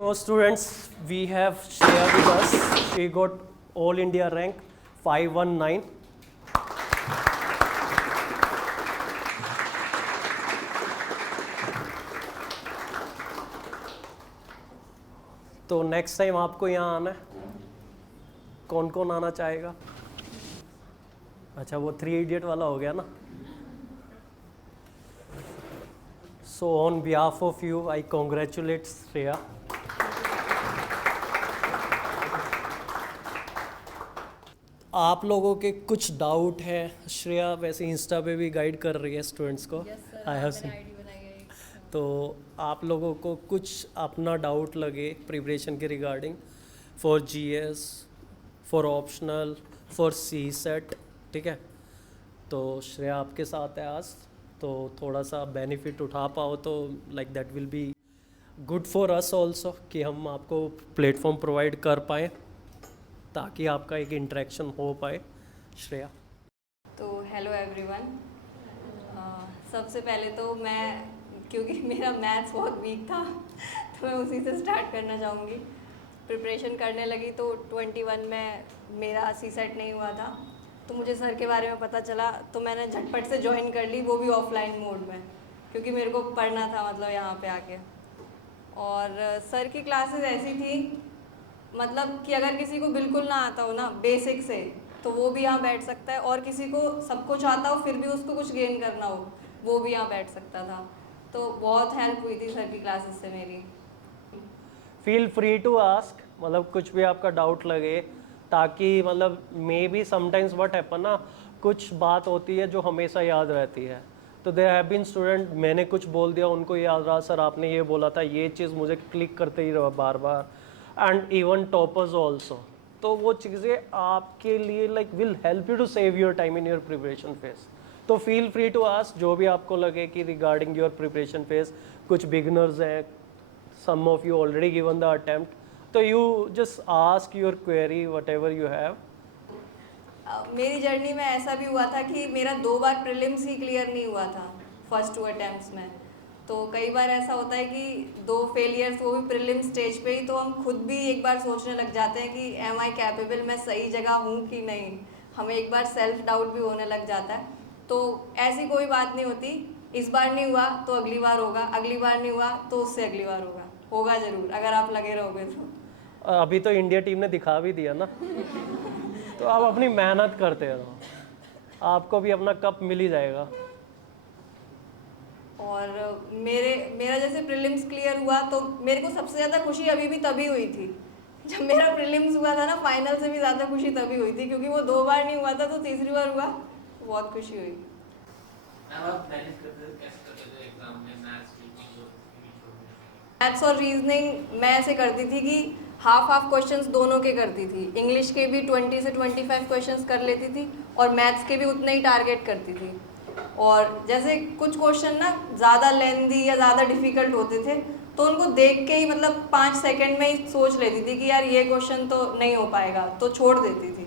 So students, we have Shreya with us. She got All India rank 519. तो next time आपको यहाँ आना है, कौन कौन आना चाहेगा? अच्छा, वो 3 इडियट वाला हो गया ना. So on behalf of you, I congratulate Shreya. आप लोगों के कुछ डाउट है, श्रेया वैसे इंस्टा पे भी गाइड कर रही है स्टूडेंट्स को. I have seen. तो आप लोगों को कुछ अपना डाउट लगे प्रिपरेशन के regarding for GS, for optional, for CSAT, ठीक है, तो श्रेया आपके साथ है आज. तो थोड़ा सा बेनिफिट उठा पाओ तो like that will be good for us also कि हम आपको प्लेटफॉर्म प्रोवाइड कर पाएँ ताकि आपका एक इंटरेक्शन हो पाए. श्रेया. तो हेलो एवरीवन. सबसे पहले तो मैं, क्योंकि मेरा मैथ्स बहुत वीक था तो मैं उसी से स्टार्ट करना चाहूँगी. प्रिपरेशन करने लगी तो 21 में मेरा सी सेट नहीं हुआ था, तो मुझे सर के बारे में पता चला तो मैंने झटपट से ज्वाइन कर ली, वो भी ऑफलाइन मोड में, क्योंकि मेरे को पढ़ना था मतलब यहाँ पे आके. और सर की क्लासेस ऐसी थी मतलब कि अगर किसी को बिल्कुल ना आता हो ना बेसिक से, तो वो भी यहाँ बैठ सकता है, और किसी को सब कुछ आता हो फिर भी उसको कुछ गेन करना हो वो भी यहाँ बैठ सकता था. तो बहुत हेल्प हुई थी सर की क्लासेस से मेरी. फील फ्री टू आस्क, मतलब कुछ भी आपका डाउट लगे, ताकि मतलब may be sometimes what happen ना, कुछ बात होती है जो हमेशा याद रहती है. तो देयर हैव बीन स्टूडेंट, मैंने कुछ बोल दिया उनको याद रहा, सर आपने ये बोला था, ये चीज़ मुझे क्लिक करते ही रहा बार बार. And even toppers also. तो वो चीज़ें आपके लिए like will help you to save your time in your preparation phase. तो फील फ्री टू आस्क जो भी आपको लगे कि रिगार्डिंग योर प्रिपरेशन फेज. कुछ बिगनर्स हैं, some of you already given the attempt, तो you just ask your query whatever you have. मेरी जर्नी में ऐसा भी हुआ था कि मेरा 2 बार प्रीलिम्स ही क्लियर नहीं हुआ था फर्स्ट 2 अटैम्प्ट्स में. तो कई बार ऐसा होता है कि 2 फेलियर्स, वो भी प्रीलिम स्टेज पे ही, तो हम खुद भी एक बार सोचने लग जाते हैं कि एम आई कैपेबल, मैं सही जगह हूँ कि नहीं. हमें एक बार सेल्फ डाउट भी होने लग जाता है. तो ऐसी कोई बात नहीं होती, इस बार नहीं हुआ तो अगली बार होगा, अगली बार नहीं हुआ तो उससे अगली बार होगा ज़रूर, अगर आप लगे रहोगे तो. अभी तो इंडिया टीम ने दिखा भी दिया ना. तो आप अपनी मेहनत करते रहो, आपको भी अपना कप मिल ही जाएगा. और मेरा जैसे प्रीलिम्स क्लियर हुआ तो मेरे को सबसे ज़्यादा खुशी अभी भी तभी हुई थी जब मेरा प्रीलिम्स हुआ था ना. फाइनल से भी ज़्यादा खुशी तभी हुई थी, क्योंकि वो 2 बार नहीं हुआ था तो तीसरी बार हुआ, तो बहुत खुशी हुई. मैथ्स और रीजनिंग मैं ऐसे करती थी कि हाफ क्वेश्चंस दोनों के करती थी. इंग्लिश के भी 20 से 25 क्वेश्चंस कर लेती थी, और मैथ्स के भी उतने ही टारगेट करती थी. और जैसे कुछ क्वेश्चन ना ज़्यादा लेंदी या ज़्यादा डिफ़िकल्ट होते थे, तो उनको देख के ही मतलब 5 सेकंड में ही सोच लेती थी कि यार ये क्वेश्चन तो नहीं हो पाएगा, तो छोड़ देती थी.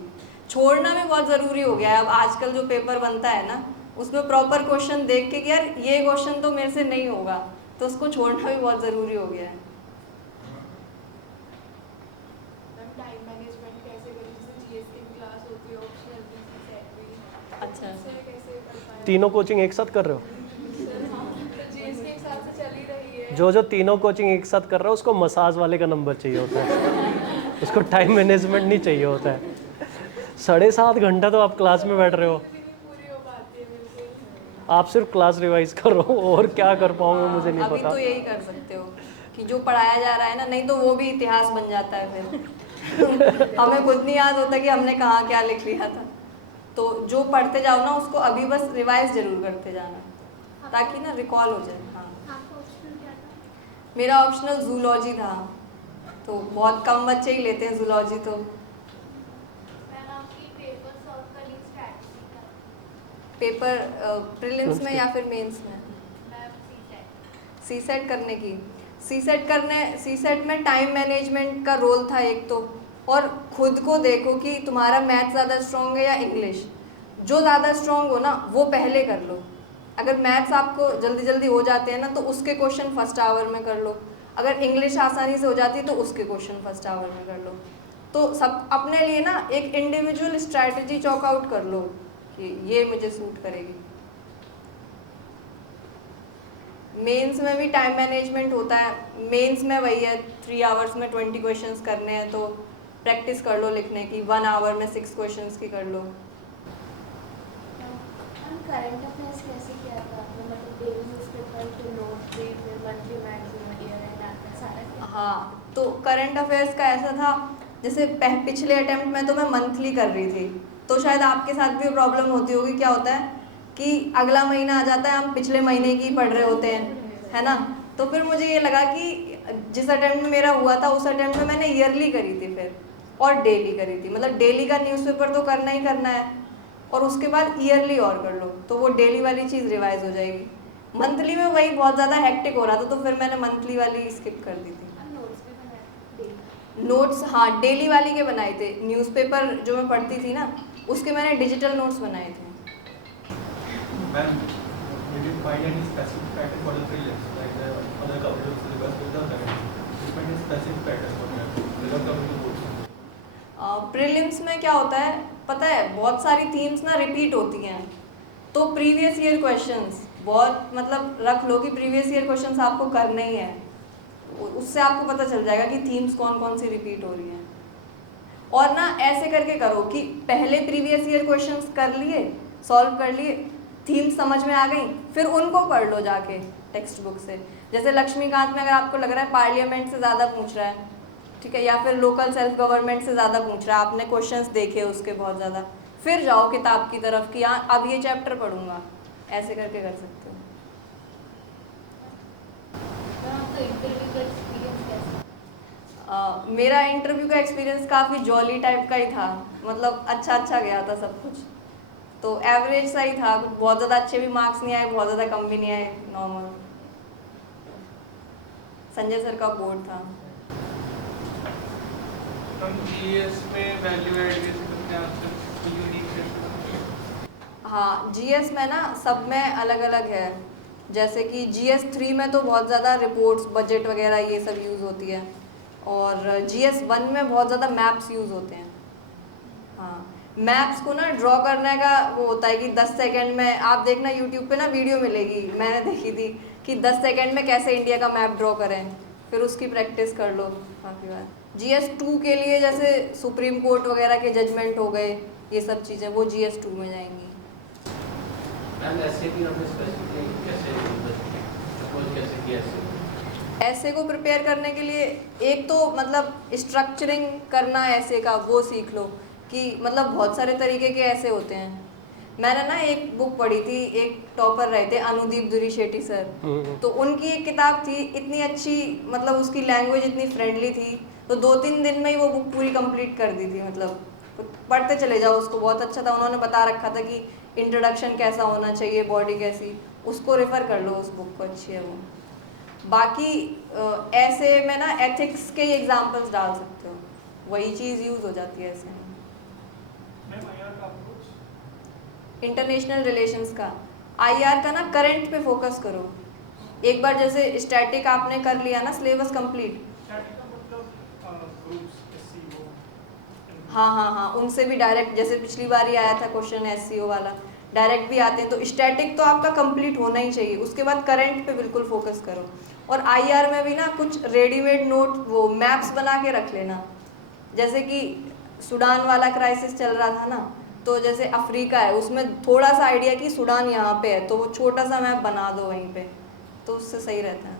छोड़ना भी बहुत ज़रूरी हो गया है अब. आजकल जो पेपर बनता है ना, उसमें प्रॉपर क्वेश्चन देख के कि यार ये क्वेश्चन तो मेरे से नहीं होगा, तो उसको छोड़ना भी बहुत ज़रूरी हो गया है. अच्छा, तीनों कोचिंग एक साथ कर रहे हो? जो तीनों कोचिंग एक साथ कर रहा है उसको मसाज वाले का नंबर चाहिए होता है. उसको टाइम मैनेजमेंट नहीं चाहिए होता है. 7.5 घंटा तो आप क्लास में बैठ रहे हो. आप सिर्फ क्लास रिवाइज करो, और क्या कर पाओगे मुझे नहीं अभी पता. तो यही कर सकते हो कि जो पढ़ाया जा रहा है ना, नहीं तो वो भी इतिहास बन जाता है फिर. हमें खुद नहीं याद होता कि हमने कहाँ क्या लिख लिया था. तो जो पढ़ते जाओ ना, उसको अभी बस रिवाइज जरूर करते जाना, ताकि ना रिकॉल हो जाए. हाँ, मेरा ऑप्शनल जूलॉजी था, तो बहुत कम बच्चे ही लेते हैं जूलॉजी. तो पेपर प्रीलिम्स में या फिर मेंस में? सी सेट करने की. सी सेट में टाइम मैनेजमेंट का रोल था एक तो, और खुद को देखो कि तुम्हारा मैथ ज़्यादा स्ट्रॉन्ग है या इंग्लिश. जो ज़्यादा स्ट्रॉन्ग हो ना वो पहले कर लो. अगर मैथ्स आपको जल्दी जल्दी हो जाते हैं ना, तो उसके क्वेश्चन फर्स्ट आवर में कर लो. अगर इंग्लिश आसानी से हो जाती है तो उसके क्वेश्चन फर्स्ट आवर में कर लो। तो सब अपने लिए ना एक इंडिविजुअल स्ट्रैटेजी चॉक आउट कर लो कि ये मुझे सूट करेगी। मेंस में भी टाइम मैनेजमेंट होता है। मेंस में वही है 3 आवर्स में 20 क्वेश्चंस करने हैं, तो प्रैक्टिस कर लो लिखने की। 1 आवर में 6 क्वेश्चंस की कर लो। करंट अफेयर्स कैसे किया था आपने? मतलब डेली न्यूज़पेपर के नोट भी, फिर मंथली मैगजीन, ईयर एंड आता सारा क्या? हाँ, तो करंट अफेयर्स का ऐसा था, जैसे पिछले अटेम्प्ट में तो मैं मंथली कर रही थी, तो शायद आपके साथ भी प्रॉब्लम होती होगी। क्या होता है कि अगला महीना आ जाता है, हम पिछले महीने की पढ़ रहे होते हैं, है ना। तो फिर मुझे ये लगा कि जिस अटेम्प्ट में मेरा हुआ था उस अटेम्प्ट में मैंने ईयरली करी थी फिर, और डेली करी थी। मतलब डेली का न्यूज़पेपर तो करना ही करना है, और उसके बाद ईयरली और कर लो, तो वो डेली वाली चीज़ रिवाइज हो जाएगी। मंथली में वही बहुत ज़्यादा हेक्टिक हो रहा था, तो फिर मैंने मंथली वाली स्किप कर दी थी। नोट्स भी बनाए डेली? नोट्स हाँ, डेली वाली के बनाए थे। न्यूज़पेपर जो मैं पढ़ती थी ना, उसके मैंने डिजिटल नोट्स बनाए थे। Ma'am, did you find any specific pattern for the prelims, like the other couple of syllabus with the current? Did you find a specific pattern for that without coming to board? Prelims में क्या होता है पता है, बहुत सारी themes ना repeat होती हैं, तो प्रीवियस ईयर क्वेश्चंस बहुत मतलब रख लो कि प्रीवियस ईयर क्वेश्चंस आपको करने ही हैं। उससे आपको पता चल जाएगा कि थीम्स कौन कौन सी रिपीट हो रही हैं। और ना ऐसे करके करो कि पहले प्रीवियस ईयर क्वेश्चंस कर लिए, सॉल्व कर लिए, थीम्स समझ में आ गई, फिर उनको पढ़ लो जाके टेक्स्ट बुक से। जैसे लक्ष्मीकांत में अगर आपको लग रहा है पार्लियामेंट से ज़्यादा पूछ रहा है, ठीक है, या फिर लोकल सेल्फ गवर्नमेंट से ज़्यादा पूछ रहा है, आपने क्वेश्चंस देखे उसके बहुत ज़्यादा, फिर जाओ किताब की तरफ कि हाँ अब ये चैप्टर पढ़ूंगा, ऐसे करके कर सकते हो। आपका इंटरव्यू का एक्सपीरियंस कैसा? मेरा इंटरव्यू का एक्सपीरियंस काफ़ी जॉली टाइप का ही था, मतलब अच्छा गया था सब कुछ, तो एवरेज सा ही था। बहुत ज़्यादा अच्छे भी मार्क्स नहीं आए, बहुत ज़्यादा कम भी नहीं आए, नॉर्मल। संजय सर का बोर्ड था। हम जीएस में वैल्यू ऐड कैसे करते हैं आपसे यूनिक है? हाँ, जीएस में ना सब में अलग अलग है। जैसे कि जीएस 3 में तो बहुत ज़्यादा रिपोर्ट्स, बजट वगैरह ये सब यूज़ होती है, और जीएस 1 में बहुत ज़्यादा मैप्स यूज़ होते हैं। हाँ, मैप्स को ना ड्रॉ करने का वो होता है कि 10 सेकंड में, आप देखना यूट्यूब पे ना वीडियो मिलेगी, मैंने देखी थी कि 10 सेकंड में कैसे इंडिया का मैप ड्रॉ करें, फिर उसकी प्रैक्टिस कर लो काफ़ी बार। जीएस 2 के लिए जैसे सुप्रीम कोर्ट वगैरह के जजमेंट हो गए, ये सब चीज़ें वो जीएस 2 में जाएंगी। मैम ऐसे भी हमें स्पेसिफिकली कैसे सपोज कैसे किया ऐसे को प्रिपेयर करने के लिए एक तो मतलब स्ट्रक्चरिंग करना ऐसे का वो सीख लो कि मतलब बहुत सारे तरीके के ऐसे होते हैं। मैंने ना एक बुक पढ़ी थी, एक टॉपर रहे थे अनुदीप दुरी शेट्टी सर, तो उनकी एक किताब थी इतनी अच्छी, मतलब उसकी लैंग्वेज इतनी फ्रेंडली थी, तो 2-3 दिन में ही वो बुक पूरी कंप्लीट कर दी थी। मतलब पढ़ते चले जाओ उसको, बहुत अच्छा था। उन्होंने बता रखा था कि इंट्रोडक्शन कैसा होना चाहिए, बॉडी कैसी, उसको रेफ़र कर लो उस बुक को, अच्छी है वो। बाकी ऐसे में ना एथिक्स के एग्जाम्पल्स डाल सकते हो, वही चीज़ यूज़ हो जाती है ऐसे में। इंटरनेशनल रिलेशंस का, आईआर का ना करंट पे फोकस करो। एक बार जैसे स्टैटिक आपने कर लिया ना सिलेबस कंप्लीट, हाँ, उनसे भी डायरेक्ट, जैसे पिछली बार ही आया था क्वेश्चन एससीओ वाला, डायरेक्ट भी आते हैं, तो स्टैटिक तो आपका कंप्लीट होना ही चाहिए। उसके बाद करंट पे बिल्कुल फोकस करो, और आईआर में भी ना कुछ रेडीमेड नोट वो मैप्स बना के रख लेना। जैसे कि सूडान वाला क्राइसिस चल रहा था ना, तो जैसे अफ्रीका है, उसमें थोड़ा सा आइडिया कि सूडान यहाँ पे है, तो वो छोटा सा मैप बना दो वहीं पे, तो उससे सही रहता है।